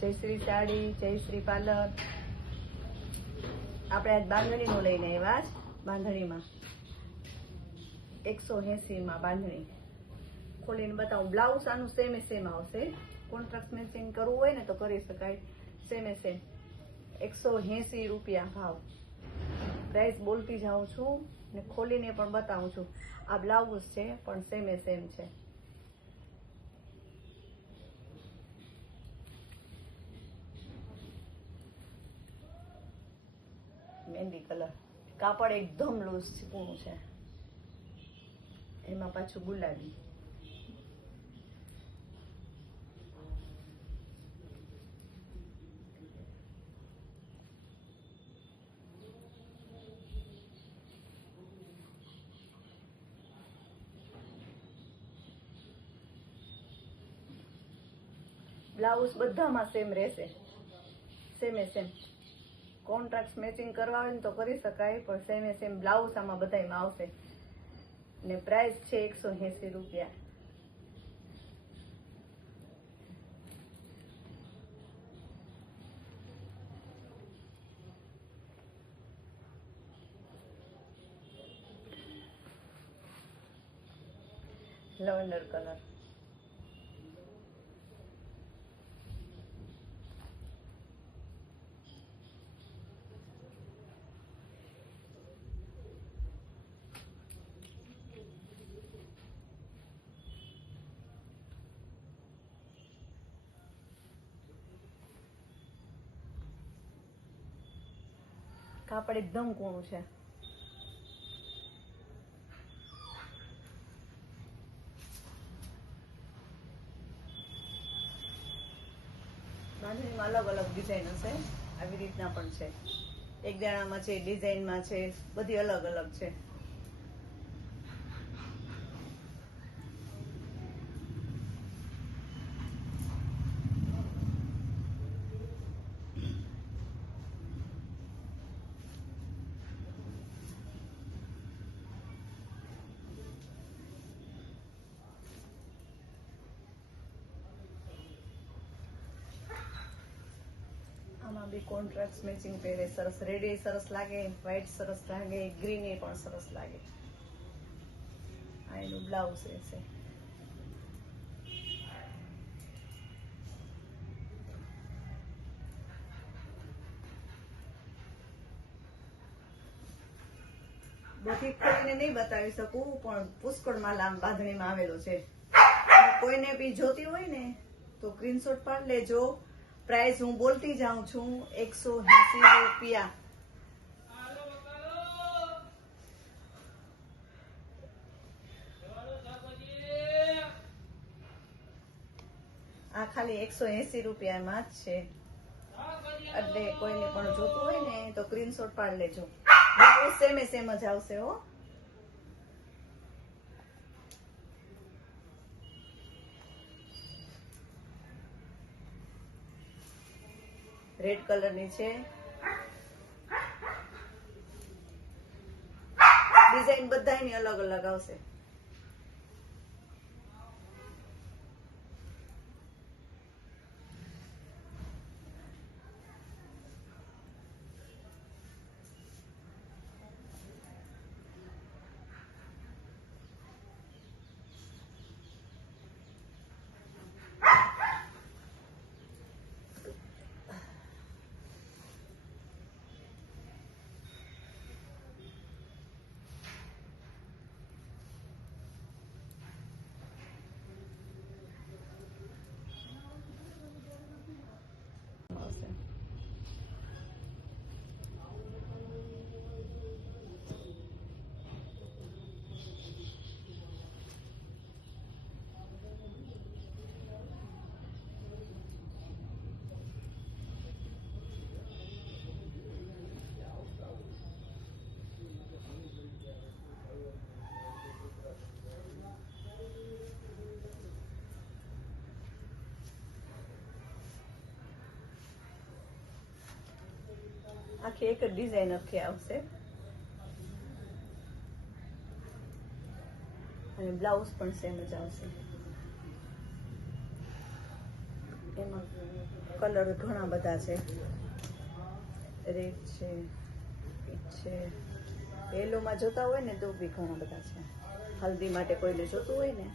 જયશ્રી સાડી જયશ્રી parlour આપણે આજ બાંધણીનું લઈને આવ્યા બાંધણીમાં. એકસો એંસીમાં બાંધણી. ખોલીને બતાવું બ્લાઉઝ આનું સેમે સેમ આવશે. કોન્ટ્રાક્ટ મેચિંગ કરવું હોય ને તો કરી શકાય. સેમે સેમ એકસો એંસી રૂપિયા ભાવ. પ્રાઇસ બોલતી જાઉં છું ને ખોલીને પણ બતાવું છું. આ બ્લાઉઝ છે, પણ સેમે સેમ છે. મહેંદી કલર. કાપડ એકદમ લૂઝ ચીકણું છે. એમાં પાછું ગુલાબી. બ્લાઉઝ બધામાં સેમ રહેશે. સેમે સેમ કોન્ટ્રાક્ટ મેચિંગ કરવા હોય ને તો કરી શકાય, પણ સેમે સેમ બ્લાઉઝ આમાં બધામાં આવશે. ને પ્રાઇસ છે એકસો એંસી રૂપિયા. લવંડર કલર કાપડ એકદમ કોણું છે. બાંધણીમાં અલગ અલગ ડિઝાઇન હશે. આવી રીતના પણ છે. એક દાણામાં છે ડિઝાઇનમાં છે, બધી અલગ અલગ છે. આમાં બી કોન્ટ્રાક્ટ મેચિંગ પહેરે, સરસ રેડ એ સરસ લાગે વ્હાઈટ સરસ લાગે ગ્રીન એ પણ સરસ લાગે. આ એનું બ્લાઉઝ રહેશે બધી કોઈને નહીં બતાવી શકું, પણ પુષ્કળમાં લાંબ બાંધણીમાં આવેલો છે. કોઈને બી જોતી હોય ને, તો સ્ક્રીનશોટ પણ લેજો. પ્રાઇસ હું બોલતી જાઉં છું. એકસો એસી રૂપિયા. આ ખાલી એકસો એસી રૂપિયામાં જ છે. એટલે કોઈને પણ જોતું હોય ને, તો સ્ક્રીનશોટ પાડી લેજો. સેમે સેમ જ આવશે હો. રેડ કલરની છે. ડિઝાઇન બધાની અલગ અલગ આવશે. આખી એક જ ડિઝાઇન આખી આવશે. અને બ્લાઉઝ પણ સેમ જ આવશે. એમાં કલર ઘણા બધા છે. રેડ છે છે. યેલોમાં જોતા હોય ને તો બી ઘણા બધા છે. હલ્દી માટે કોઈને જોતું હોય ને.